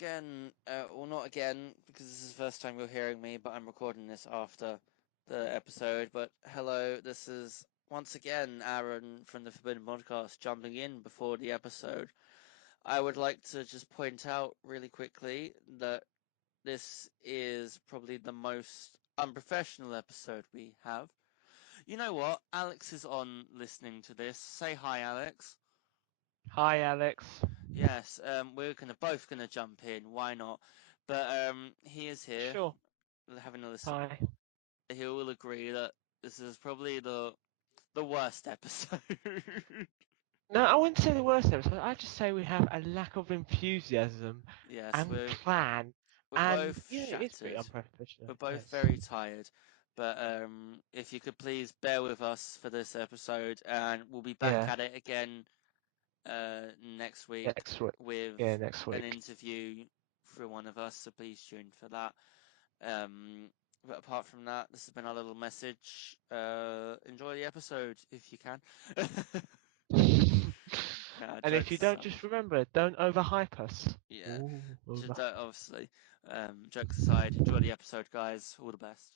again, well, not again, because this is the first time you're hearing me, but I'm recording this after the episode. But hello, this is once again Aaron from the Forbidden Podcast jumping in before the episode. I would like to just point out really quickly that this is probably the most unprofessional episode we have. You know what? Alex is on listening to this. Say hi, Alex. Hi, Alex. Yes, we're both gonna jump in. Why not? But he is here, Sure. having a listen. Hi. He will agree that this is probably the worst episode. No, I wouldn't say the worst episode. I'd just say we have a lack of enthusiasm Yes, and plan, we're and both yeah, it is pretty shattered. unprofessional. We're both Yes. very tired. But if you could please bear with us for this episode, and we'll be back Yeah. at it again next week Next week. with Yeah, next an week. interview for one of us. So please tune for that. Um, but apart from that, this has been our little message. Enjoy the episode if you can. Nah, And if you jokes don't, aside. just remember, don't overhype us. Yeah, Ooh, just over. obviously. Jokes aside, enjoy the episode, guys. All the best.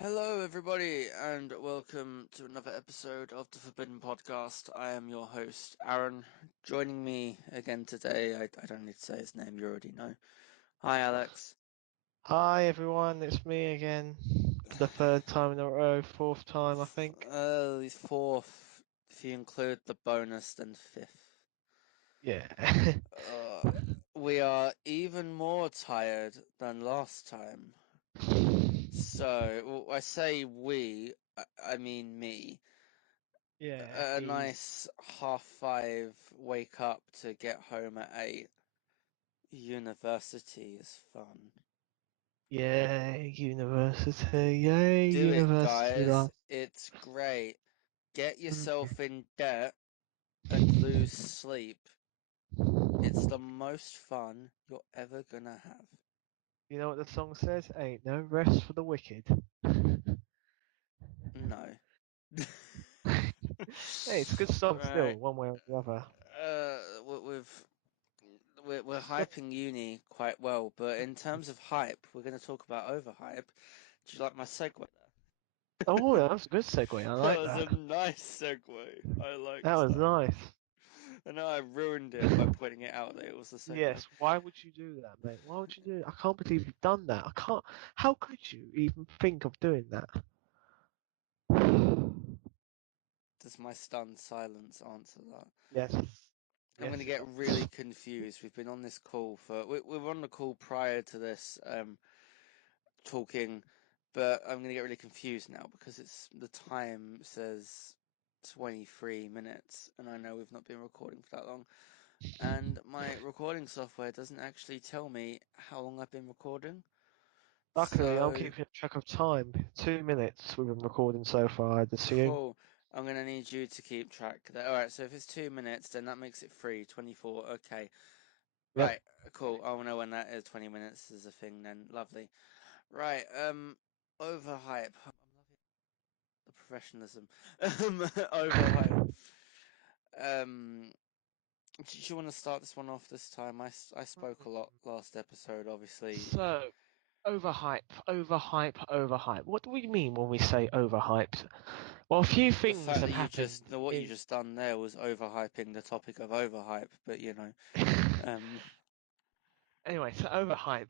Hello, everybody, and welcome to another episode of the Forbidden Podcast. I am your host, Aaron. Joining me again today, I don't need to say his name, you already know. Hi, Alex. Hi, everyone. It's me again for the third time in a row, fourth time, I think. Fourth, if you include the bonus, then fifth. Yeah. Uh, we are even more tired than last time. So, I say we, I mean me. Yeah, A he's nice 5:30 wake up to get home at 8. University is fun. Yay, university. Yay, Do it, university guys. life. It's great. Get Mm. yourself in debt and lose sleep. It's the most fun you're ever gonna have. You know what the song says? Ain't no rest for the wicked. No. Hey, it's a good song Right. still, one way or the other. Uh, we've we're But, hyping uni quite well, but in terms of hype, we're going to talk about overhype. Do you like my segue oh, there? that was a good segue. I That like was a that. nice segue. I That liked was that. nice. I know I ruined it by pointing it out that it was a segue. Yes, why would you do that, mate? Why would you do it? I can't believe you've done that. I can't. How could you even think of doing that? Does my stunned silence answer that? Yes. I'm going to Yes, it get really does. confused. We've been on this call for. We were on the call prior to this, talking, but I'm going to get really confused now because it's the time says 23 minutes, and I know we've not been recording for that long. And my recording software doesn't actually tell me how long I've been recording. Luckily, I'm So, keeping track of time. 2 minutes we've been recording so far, I'd assume. cool. I'm going to need you to keep track of that. Alright, so if it's 2 minutes, then that makes it 24. Okay. Yep. Right, cool. I will know when that is. 20 minutes is a thing then. Lovely. Right, overhype. I'm loving the professionalism. Overhype. Um, do you want to start this one off this time? I spoke a lot last episode, obviously. So, overhype, overhype, overhype. What do we mean when we say overhyped? Well, a few The things fact have that happened what you in. just done there was overhyping the topic of overhype, but um, Anyway, so overhype.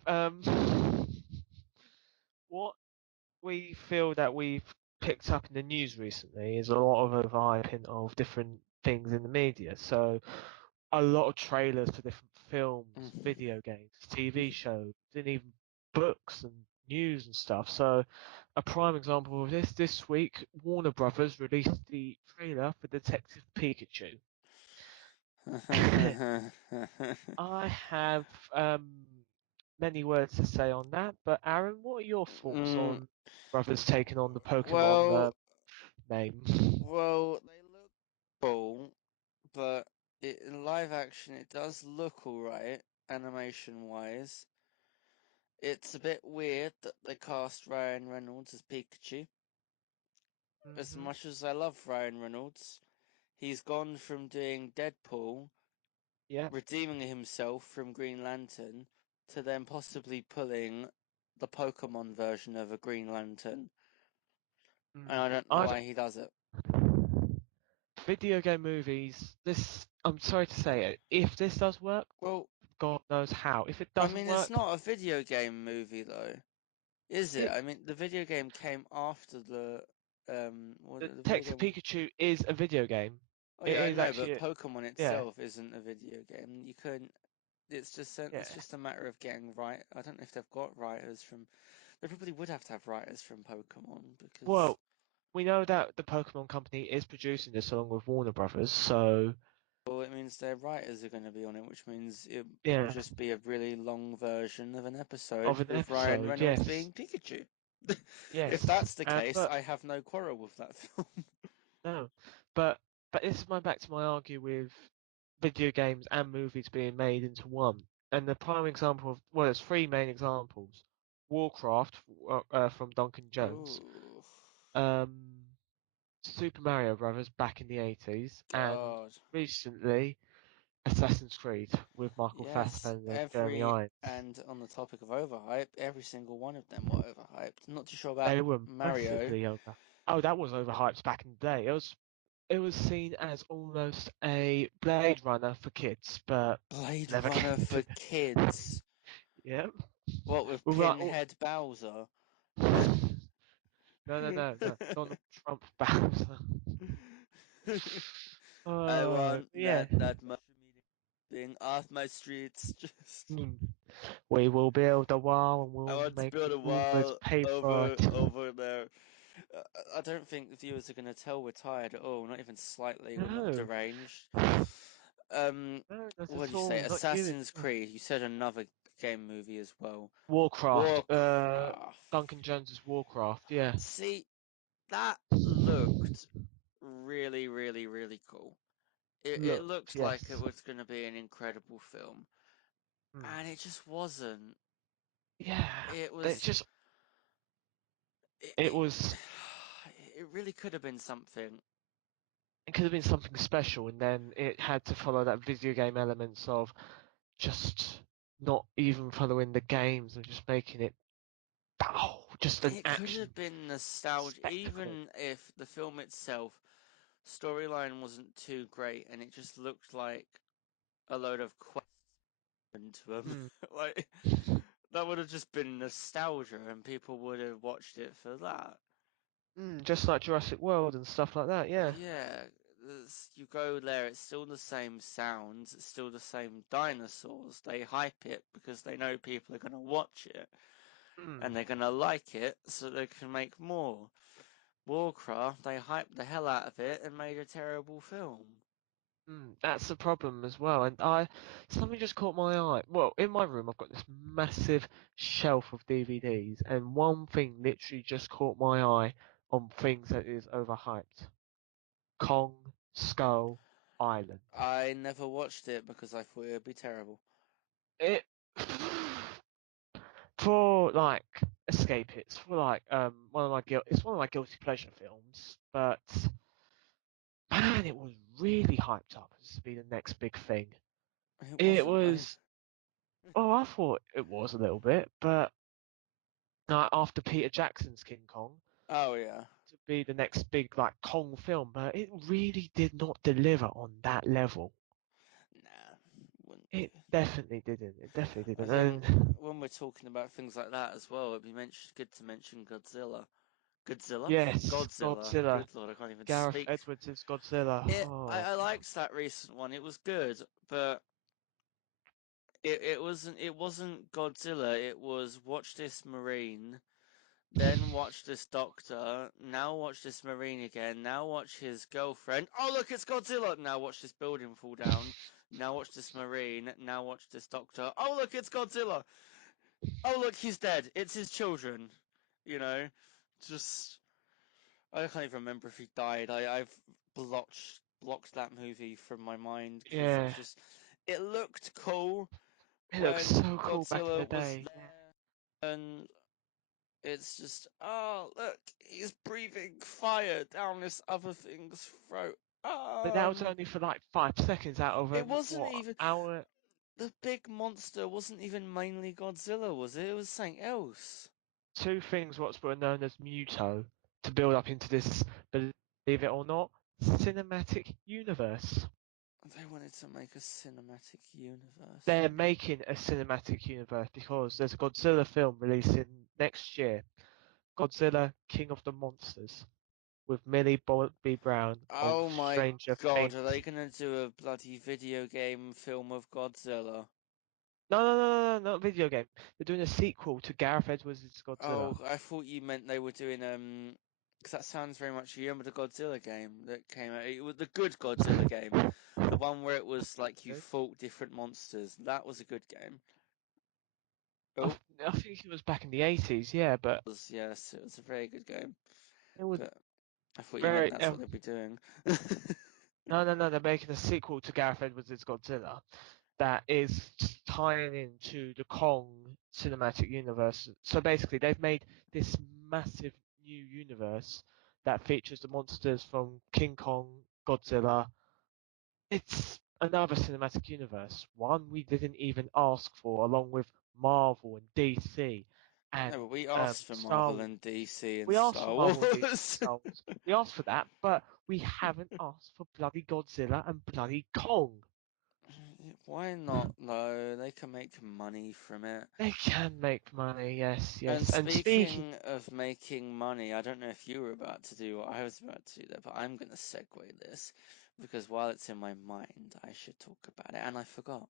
What we feel that we've picked up in the news recently is a lot of overhyping of different things in the media. So, a lot of trailers for different films, mm, video games, TV shows, and even books and news and stuff. So, a prime example of this week, Warner Brothers released the trailer for Detective Pikachu. I have many words to say on that, but Aaron, what are your thoughts Mm, on brothers taking on the Pokemon well, name? they look cool, but in live action, it does look alright, animation wise. It's a bit weird that they cast Ryan Reynolds as Pikachu. As Hmm. much as I love Ryan Reynolds, he's gone from doing Deadpool, Yeah. redeeming himself from Green Lantern, to then possibly pulling the Pokemon version of a Green Lantern. And I don't know I why he does it. video game movies. This, I'm sorry to say it. If this does work, Well, God knows how. If it I doesn't mean, it's work, not a video game movie though, is it? it I mean, the video game came after the the video Detective game. Pikachu is a video game. Oh It yeah, I is know, but actually, Pokemon yeah, itself isn't a video game. You couldn't. It's yeah. just a matter of getting right. I don't know if they've got writers from. They probably would have to have writers from Pokemon because Well, we know that the Pokemon Company is producing this along with Warner Brothers, so well, it means their writers are going to be on it, which means it will yeah, just be a really long version of an of episode an with Ryan episode, Reynolds yes, being Pikachu. If yes, that's the and case, but I have no quarrel with that film. no, but this is my back to my argue with video games and movies being made into one, and the prime example of well, there's three main examples: Warcraft from Duncan Jones, Ooh, um, Super Mario Brothers back in the 80s, and God. recently Assassin's Creed with Michael Yes, Fassbender and Jeremy Irons. and on the topic of overhype, every single one of them were overhyped. Not too sure about They were Mario. massively over. Oh, that was overhyped back in the day. It was seen as almost a Blade Runner for kids, but Blade never Runner came for to. kids. Yeah. What with With like, Pinhead Bowser? no, no, no, no. Donald Trump Bowser. I want Yeah. that mushroom eating thing off my streets. Just Hmm. We will build a wall and I we'll want to make build the a rumors wall pay for it. over there. I don't think the viewers are going to tell we're tired at all. Not even slightly. We're not No, deranged. Um, no, not what do at you say? all. Not you. Assassin's Creed. You said another game movie as well. Warcraft. Warcraft. Duncan Jones's Warcraft. Yeah. See, that looked really, really, really cool. It Looked, looked like it yes. was going to be an incredible film, Hmm. and it just wasn't. Yeah. It It was. just, It, it it, was, it really could have been something. it could have been something special, and then it had to follow that video game elements of just not even following the games and just making it, oh, just an It could have action been nostalgia, spectacle. even if the film itself storyline wasn't too great, and it just looked like a load of quests into them. Mm. Like that would have just been nostalgia, and people would have watched it for that. Just like Jurassic World and stuff like that, yeah. Yeah, you go there, it's still the same sounds, it's still the same dinosaurs. They hype it because they know people are going to watch it and Mm. they're going to like it so they can make more. Warcraft, they hyped the hell out of it and made a terrible film. That's the problem as well. And something just caught my eye. Well, in my room, I've got this massive shelf of DVDs, and one thing literally just caught my eye on things that is overhyped. Kong Skull Island. I never watched it because I thought it would be terrible. It for like escape. It's for like one of my It's one of my guilty pleasure films, but man, it was really hyped up as to be the next big thing. It It wasn't though. was. Oh, I thought it was a little bit, but after Peter Jackson's King Kong Oh yeah. to be the next big like Kong film, but it really did not deliver on that level. Nah, wouldn't do. It definitely didn't. It definitely I didn't. think And when we're talking about things like that as well, it'd be good to mention Godzilla. Godzilla? yes, Godzilla. Godzilla. Good lord, I can't even Gareth speak. Edwards' Godzilla. Oh, I liked that recent one. It was good, but it wasn't Godzilla. It was watch this Marine, then watch this Doctor, now watch this Marine again, now watch his girlfriend. Oh look, it's Godzilla! Now watch this building fall down. Now watch this Marine. Now watch this Doctor. Oh look, it's Godzilla! oh look, he's dead. It's his children. You know, just I can't even remember if he died. I've blocked that movie from my mind because Yeah, it looked cool it looks when so cool back in the Godzilla was day. Yeah. there, and it's just oh look, he's breathing fire down this other thing's throat. But that was only for like 5 seconds out of It wasn't what even hour. the big monster wasn't even mainly Godzilla, was it? It was something else. Two things what's were known as Muto to build up into this, believe it or not, cinematic universe. They wanted to make a cinematic universe. They're making a cinematic universe because there's a Godzilla film releasing next year, Godzilla King of the Monsters, with Millie Bobby Brown of Oh my Stranger god, are they Things. gonna do a bloody video game film of Godzilla? No, no, no, no, no, not a video game. They're doing a sequel to Gareth Edwards' Godzilla. Oh, I thought you meant they were doing because that sounds very much. You remember the Godzilla game that came out? It was the good Godzilla game, the one where it was like you Good. fought different monsters. That was a good game. I, Oh, I think it was back in the 80s, yeah, but it was, yes, it was a very good game. it was But I thought you meant very. that's what they'd be doing. No, no, no, they're making a sequel to Gareth Edwards' Godzilla that is tying into the Kong cinematic universe. So basically, they've made this massive new universe that features the monsters from King Kong, Godzilla. It's another cinematic universe, one we didn't even ask for, along with Marvel and DC No, but and we asked for Star Marvel Wars. and DC and We asked for Star Marvel and DC and Wars. Star Wars. We asked for that, but we haven't asked for bloody Godzilla and bloody Kong. Why not, though? They can make money from it. They can make money, yes, And yes. And speaking, speaking of making money, I don't know if you were about to do what I was about to do there, but I'm going to segue this because while it's in my mind, I should talk about it, and I forgot.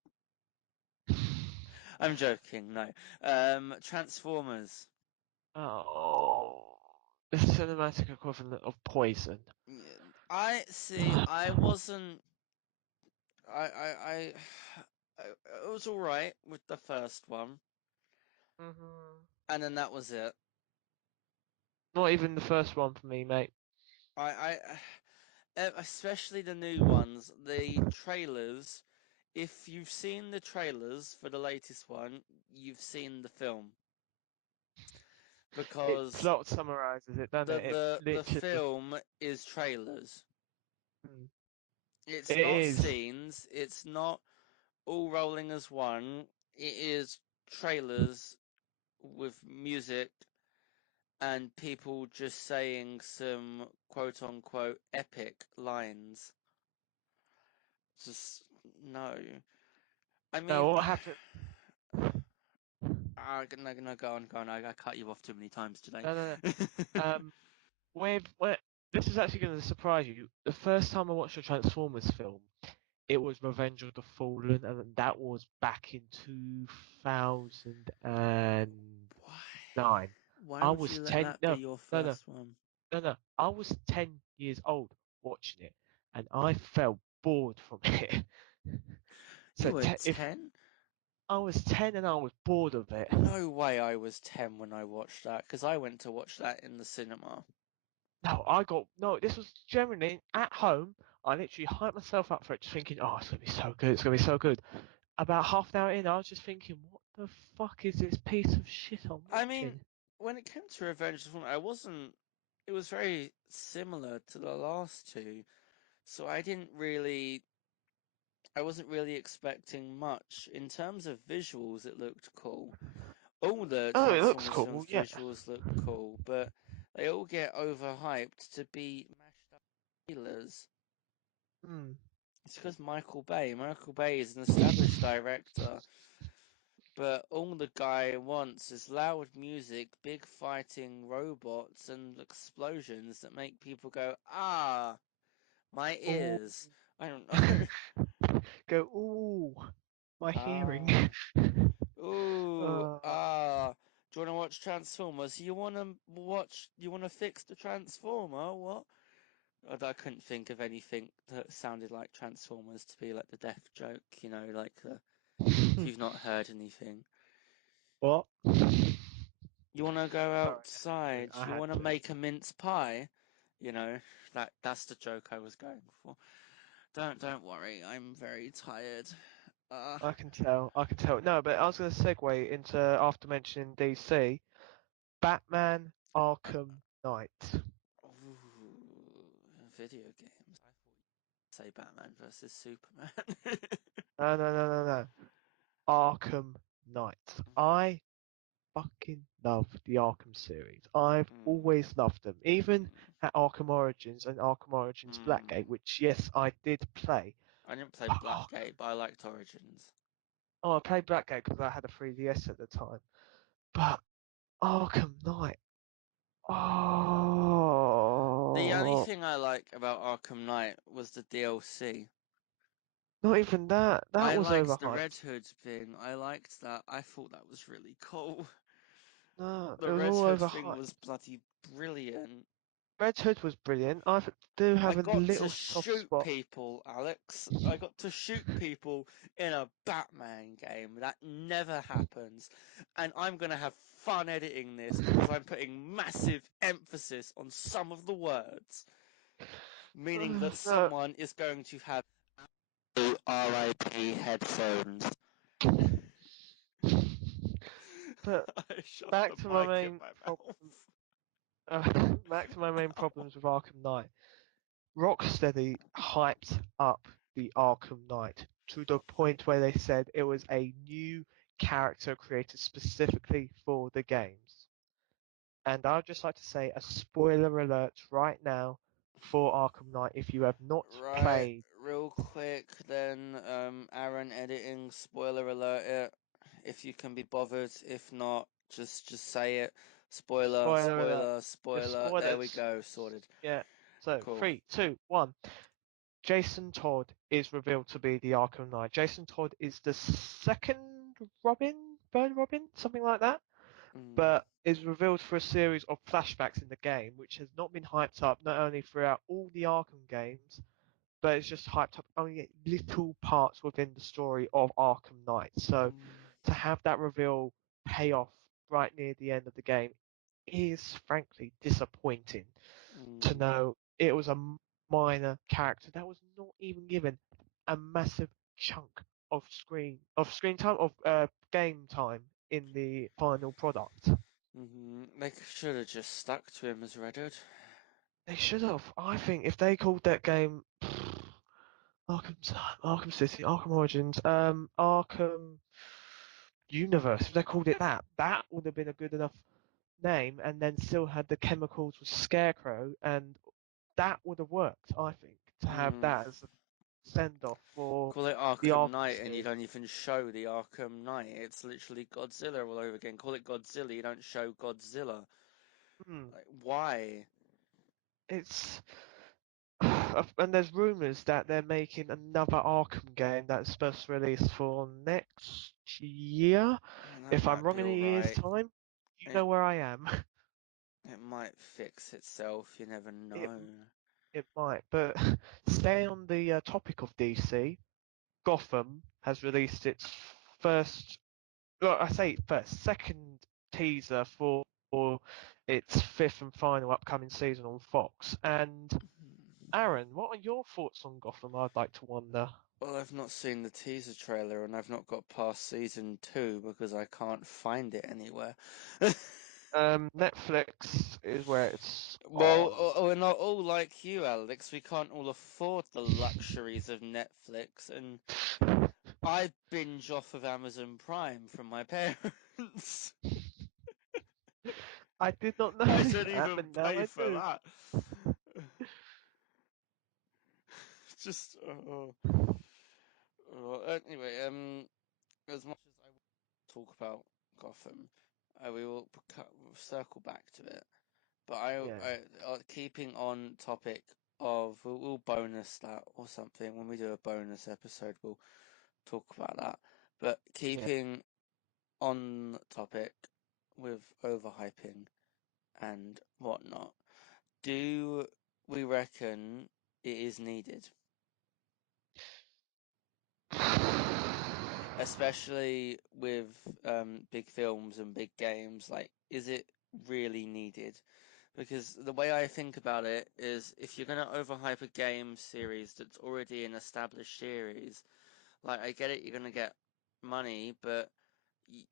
I'm joking, no. Transformers. oh, the cinematic equivalent of Poison. Yeah, I see. I wasn't. I was all right with the first one, Mhm. and then that was it. Not even the first one for me, mate. I especially the new ones, the trailers. If you've seen the trailers for the latest one, you've seen the film It because plot summarizes it, doesn't the it? It the the literally. film is trailers. Mm. It's It not is. scenes. It's not all rolling as one. It is trailers with music and people just saying some quote unquote epic lines. Just no. I No, mean, what happened? no, no, go on, go on. I cut you off too many times today. No, no, no. With this is actually going to surprise you. The first time I watched a Transformers film, it was Revenge of the Fallen, and that was back in 2009. Why? Why I would was you let 10. that be No, your no, no, first one? no, no. I was 10 years old watching it, and I felt bored from it. So You were if 10? I was 10 and I was bored of it, No way I was 10 when I watched that, because I went to watch that in the cinema. no, I got no. This was genuinely at home. I literally hyped myself up for it, just thinking, "Oh, it's gonna be so good. It's gonna be so good." About half an hour in, I was just thinking, "What the fuck is this piece of shit I'm I mean, watching?" when it came to Revenge of the Fallen, I wasn't. It was very similar to the last two, so I wasn't really expecting much. In terms of visuals, it looked cool. All the Oh, it looks Transformers cool. films Yeah. visuals look cool, but they all get overhyped to be mashed up trailers. Hmm. It's because Michael Bay. Michael Bay is an established director, but all the guy wants is loud music, big fighting robots, and explosions that make people go, ah, my Oh. ears. I don't know. Go. Ooh, my hearing. Ah. Ooh, uh, ah. Do you want to watch Transformers? You want to fix the Transformer? What? I couldn't think of anything that sounded like Transformers to be like the death joke, like if you've not heard anything. What? You want to go Sorry, outside? I You had want to to. make a mince pie? You know, that's the joke I was going for. Don't worry, I'm very tired. Uh, I can tell. I can tell. No, but I was going to segue into after mentioning DC, Batman Arkham Knight. Video games. I thought you'd say Batman versus Superman. No, no, no, no, no. Arkham Knight. I fucking love the Arkham series. I've mm, always loved them. Even mm, at Arkham Origins and Arkham Origins Blackgate, mm. which yes, I did play. I didn't play Oh, Blackgate, but I liked Origins. I played Blackgate because I had a 3DS at the time. But Arkham Knight. The only Oh, thing I like about Arkham Knight was the DLC. not even that. That I was liked the Red overhyped. Hood thing. I liked that. I thought that was really cool. No, it The was Red all Hood thing was overhyped. bloody brilliant. Red Hood was brilliant. I do I have a got to little soft shoot spot. people, Alex. I got to shoot people in a Batman game. That never happens. And I'm going to have fun editing this because I'm putting massive emphasis on some of the words, meaning that No, someone is going to have RIP headphones. but I shoved back the to my mic in main my problem. mouth. Back to my main Ow. problems with Arkham Knight. Rocksteady hyped up the Arkham Knight to the point where they said it was a new character created specifically for the games. And I'd just like to say a spoiler alert right now for Arkham Knight if you have not Right, played. real quick then, Aaron editing, spoiler alert it, if you can be bothered. If not, just say it. Spoiler, Spoiler alert. spoiler, Just spoiler. There we spoilers. go, sorted. Yeah. So, Cool. 3, 2, 1. Jason Todd is revealed to be the Arkham Knight. Jason Todd is the second Robin, third Robin, something like that, Mm, but is revealed for a series of flashbacks in the game, which has not been hyped up not only throughout all the Arkham games, but it's just hyped up only little parts within the story of Arkham Knight. So mm, to have that reveal pay off right near the end of the game is frankly disappointing to mm, know it was a minor character that was not even given a massive chunk of screen time of game time in the final product. They should have just stuck to him as Red Hood. They should have. I think if they called that game Arkham City, Arkham Origins, Arkham Universe, if they called it that, that would have been a good enough name, and then still had the chemicals with Scarecrow, and that would have worked. I think to have Mm. that as a send off for Call it the Arkham Arkham Knight and you don't series. even show the Arkham Knight. It's literally Godzilla all over again. Call it Godzilla, you don't show Godzilla. Hmm. Like, why? It's and there's rumours that they're making another Arkham game that's supposed to release for next year. That If I'm might wrong be in a year's alright. time, you It know where I am. it might fix itself, you never It know. it might, but stay on the topic of DC. Gotham has released its first, well, I say first, second teaser for its fifth and final upcoming season on Fox. And Aaron, what are your thoughts on Gotham? I'd like to wonder. Well, I've not seen the teaser trailer and I've not got past season 2 because I can't find it anywhere. Netflix is where it's Well, on. we're not all like you, Alex. We can't all afford the luxuries of Netflix, and I binge off of Amazon Prime from my parents. I did not know I don't that, but even now pay I for do. that. Just anyway, as much as I want to talk about Gotham, we will circle back to it. But Yeah, keeping on topic of, we'll bonus that or something when we do a bonus episode. We'll talk about that. But yeah. keeping on topic with overhyping and whatnot, do we reckon it is needed? especially with big films and big games. Like, is it really needed? Because the way I think about it is, if you're going to overhype a game series that's already an established series, like, I get it, you're going to get money, but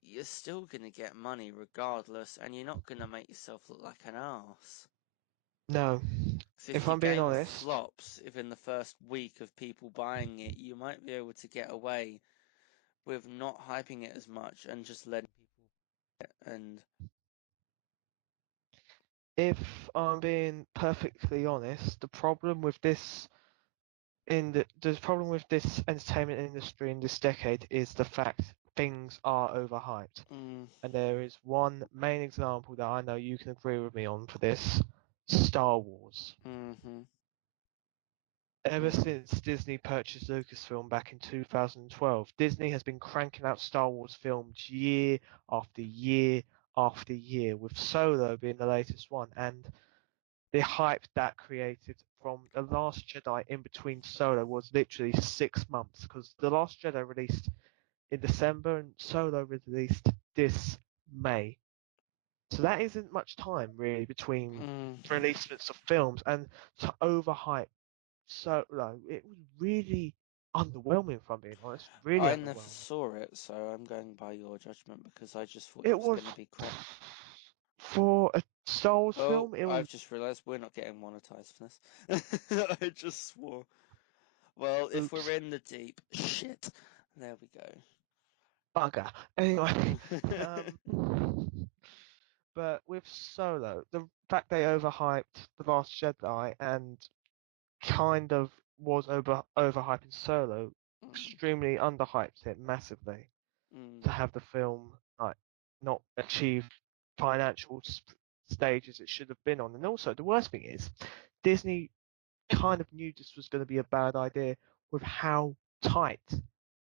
you're still going to get money regardless, and you're not going to make yourself look like an ass. No, Because if if your I'm being game honest, flops, if in the first week of people buying it, you might be able to get away with not hyping it as much and just letting people and if I'm being perfectly honest, the problem with this entertainment industry in this decade is the fact things are overhyped. mm, And there is one main example that I know you can agree with me on for this: Star Wars. hmm Ever yeah, since Disney purchased Lucasfilm back in 2012, Disney has been cranking out Star Wars films year after year after year, with Solo being the latest one. And the hype that created from The Last Jedi in between Solo was literally 6 months, because The Last Jedi released in December and Solo released this May. So that isn't much time really between mm. releasements of films, and to overhype Solo, it was really underwhelming, if I'm being honest. Really I never underwhelming. saw it, so I'm going by your judgment because I just thought it It was going to was be crap. for a Star Wars Oh, film. It I've was just realised we're not getting monetized for this. I just swore. Well, if we're oops, in the deep, shit. There we go. bugger. Anyway, um, but with Solo, the fact they overhyped The Last Jedi and kind of was overhyping Solo, mm, extremely underhyped it massively mm, to have the film like not achieve financial stages it should have been on. And also, the worst thing is, Disney kind of knew this was going to be a bad idea with how tight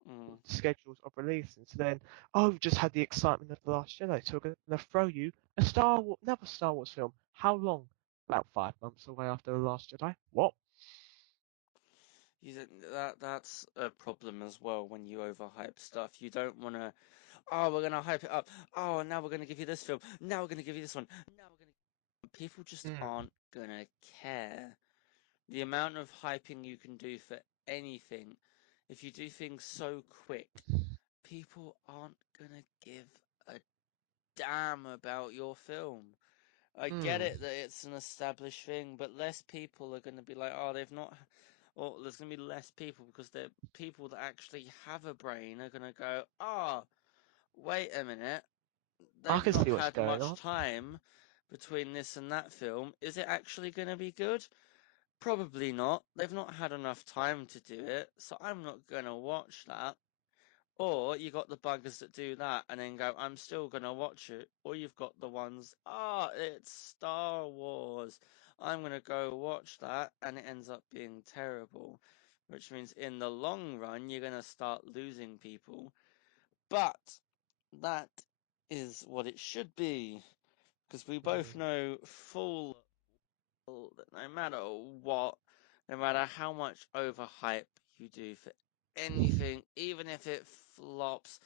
mm. the schedules of releasing. So then, oh, we've just had the excitement of The Last Jedi, so we're going to throw you another Star Wars film. How long? About 5 months away after The Last Jedi. What? That's a problem as well when you overhype stuff. You don't want to. Oh, we're gonna hype it up. Oh, now we're gonna give you this film. Now we're gonna give you this one. Now we're gonna. People just Mm. aren't gonna care. The amount of hyping you can do for anything, if you do things so quick, people aren't gonna give a damn about your film. I get Mm. it that it's an established thing, but less people are going to be like, oh, they've not, or there's going to be less people because they're people that actually have a brain are going to go, ah, oh, wait a minute, I they've can not see what's had going much on. time between this and that film. Is it actually going to be good? Probably not. They've not had enough time to do it, so I'm not going to watch that. Or you got the buggers that do that and then go, I'm still gonna watch it. Or you've got the ones, it's Star Wars. I'm gonna go watch that, and it ends up being terrible. Which means in the long run, you're gonna start losing people. But that is what it should be. Because we both Mm. know full that no matter what, no matter how much overhype you do for anything, even if it flops,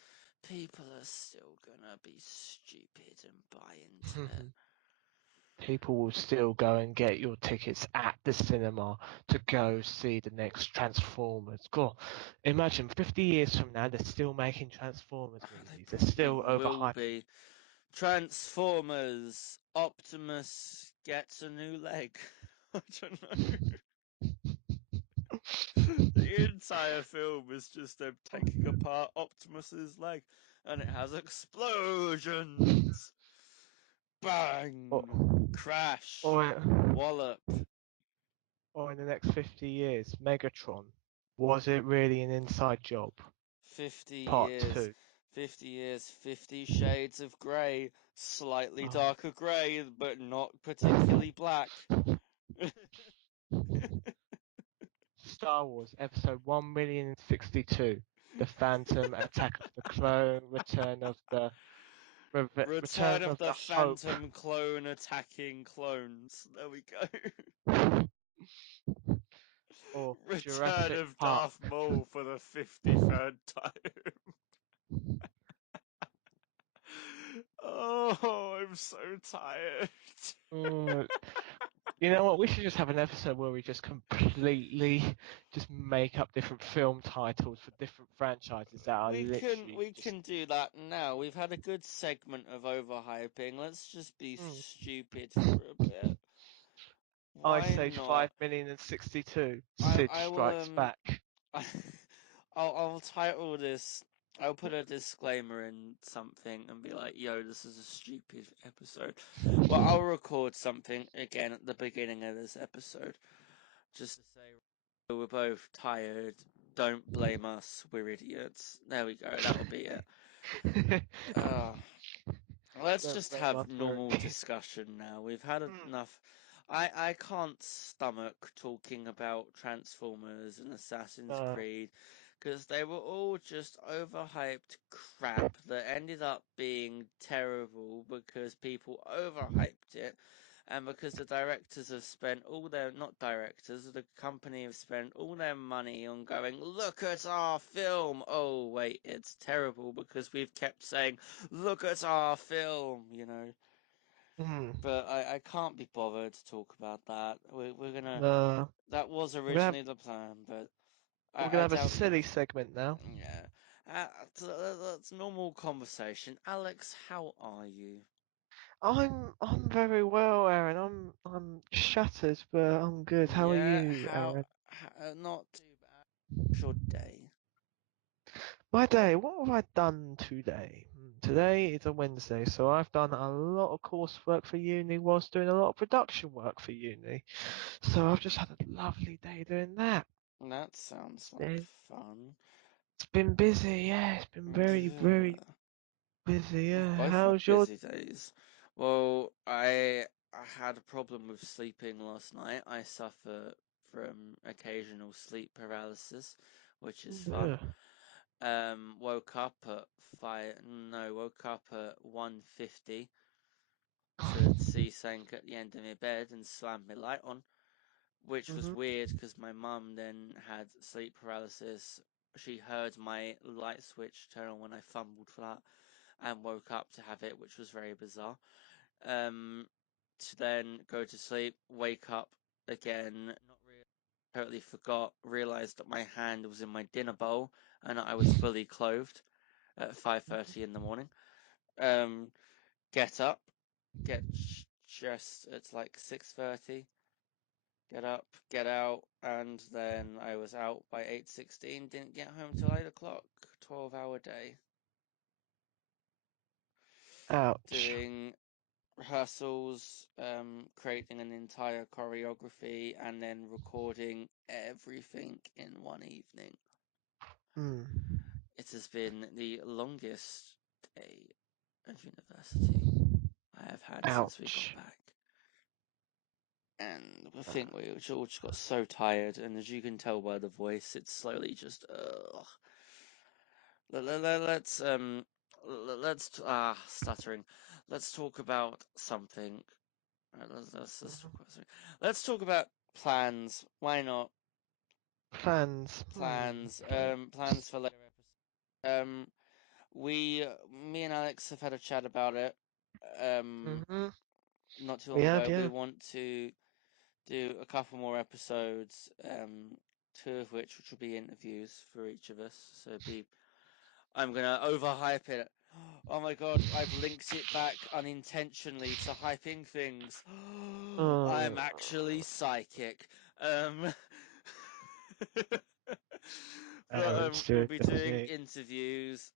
people are still gonna be stupid and buy into it. People will still go and get your tickets at the cinema to go see the next Transformers. God, imagine 50 years from now, they're still making Transformers They movies. They're probably still will overhyping be. Transformers, Optimus gets a new leg. I don't know. The entire film is just them taking them. apart Optimus's leg, and it has explosions. Or, Bang! Crash! or, Wallop! or in the next 50 years, Megatron. Was it really an inside job? 50 Part years. 2. 50 years, 50 shades of grey. Slightly Oh. darker grey, but not particularly black. Star Wars Episode 1,062,000. The Phantom, Attack of the Clone, Return Return of of the the Hope. Phantom clone attacking clones. There we go. Or Return Jurassic of Darth Park. Maul for the 53rd time. Oh, I'm so tired. Mm, you know what? We should just have an episode where we just completely just make up different film titles for different franchises that are We can literally we just. can do that now. We've had a good segment of overhyping. Let's just be Mm. stupid for a bit. I Why say not? 5,062,000. I Sid I will strikes back. I'll title this. I'll put a disclaimer in something and be like, "Yo, this is a stupid episode." Well, I'll record something again at the beginning of this episode just to say we're both tired. Don't blame us. We're idiots. There we go. That'll be it. Uh, let's Don't just blame us have for normal it. discussion now. We've had Mm. enough. I can't stomach talking about Transformers and Assassin's Uh, Creed because they were all just overhyped crap that ended up being terrible because people overhyped it and because the directors have spent all their, not directors, the company have spent all their money on going, look at our film. Oh, wait, it's terrible because we've kept saying, look at our film, you know. mm. But I can't be bothered to talk about that. We're gonna. Uh, That was we're gonna have originally the plan, but we're I gonna have a doubt silly you've. segment now. Yeah. That's normal conversation. Alex, how are you? I'm very well, Aaron. I'm shattered, but I'm good. How are Yeah, you, Aaron? not too bad. Your day. My day, what have I done today? Today is a Wednesday, so I've done a lot of coursework for uni whilst doing a lot of production work for uni. So I've just had a lovely day doing that. That sounds like It's fun. been busy, yeah. It's been very, very Yeah. busy, We've yeah. both had How's your? busy days. Well, I had a problem with sleeping last night. I suffer from occasional sleep paralysis, which is fun. Ugh. Woke up at five. No, woke up at 1:50 to see something at the end of my bed and slammed my light on, which was Mhm. weird because my mum then had sleep paralysis. She heard my light switch turn on when I fumbled for that and woke up to have it, which was very bizarre. Um, to then go to sleep, wake up again, not really, totally forgot, realized that my hand was in my dinner bowl and I was fully clothed at 5:30 in the morning. Um, get up, get dressed at like 6:30, get up, get out, and then I was out by 8:16, didn't get home till 8 o'clock, 12-hour day, Ouch. doing rehearsals, creating an entire choreography, and then recording everything in one evening. Hmm. It has been the longest day of university I have had since we got Ouch. back. And I think we all just got so tired, and as you can tell by the voice, it's slowly just ugh. Let's stuttering. Let's talk about something. Mhm. Let's talk about plans. Why not? Plans. Plans. Plans Plans. for later episodes. Um, me and Alex have had a chat about it. Um, Mhm. not too We long have, ago. We yeah. want to do a couple more episodes. Two of which will be interviews for each of us. So be I'm gonna overhype it. Oh my god, I've linked it back unintentionally to hyping things. I'm Uh, actually psychic. Um, but Aaron's we'll doing be the doing thing. interviews.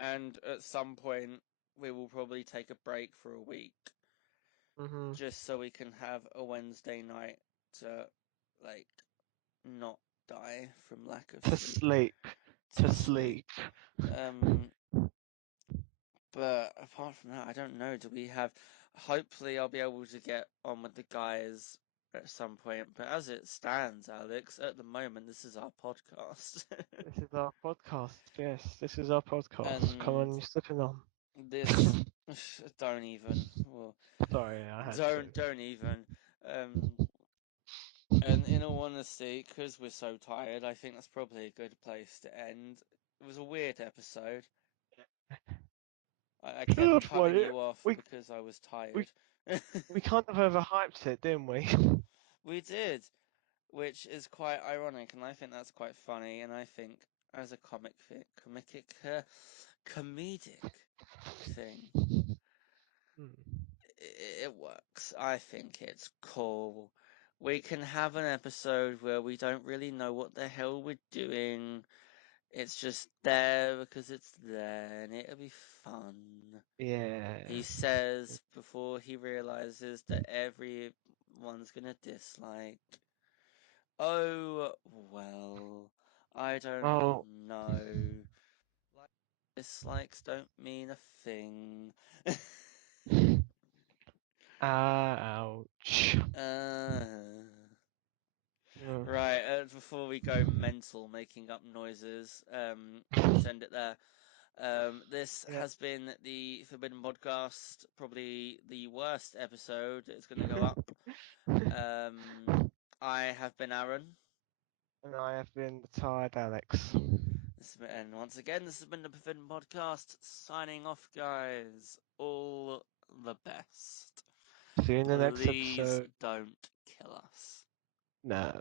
And at some point we will probably take a break for a week, Mhm. just so we can have a Wednesday night to like not die from lack of To sleep sleep. To to sleep. sleep. Um, But apart from that, I don't know. Do we have? Hopefully, I'll be able to get on with the guys at some point. But as it stands, Alex, at the moment, this is our podcast, This is our podcast. Yes, this is our podcast. Come on, and you're slipping on. this don't even. Well, Sorry, I had don't to. don't even. Um, and in all honesty, because we're so tired, I think that's probably a good place to end. It was a weird episode. I kept Good one. cutting you off We because I was we tired. we kind of overhyped it, didn't we? We did, which is quite ironic, and I think that's quite funny. And I think as a comedic thing, Hmm. it works. I think it's cool. We can have an episode where we don't really know what the hell we're doing. It's just there because it's there, and it'll be fun. He Yeah. says before he realizes that everyone's gonna dislike. Oh, well, I don't Oh. know. Like, dislikes don't mean a thing. Ouch. uh, Yeah. right, before we go mental making up noises, let's end it there. This Yeah. has been the Forbidden Podcast, probably the worst episode. It's going to go up. Um, I have been Aaron. And I have been the tired Alex. And once again, this has been the Forbidden Podcast. Signing off, guys. All the best. See you in the next Please episode. don't kill us. No.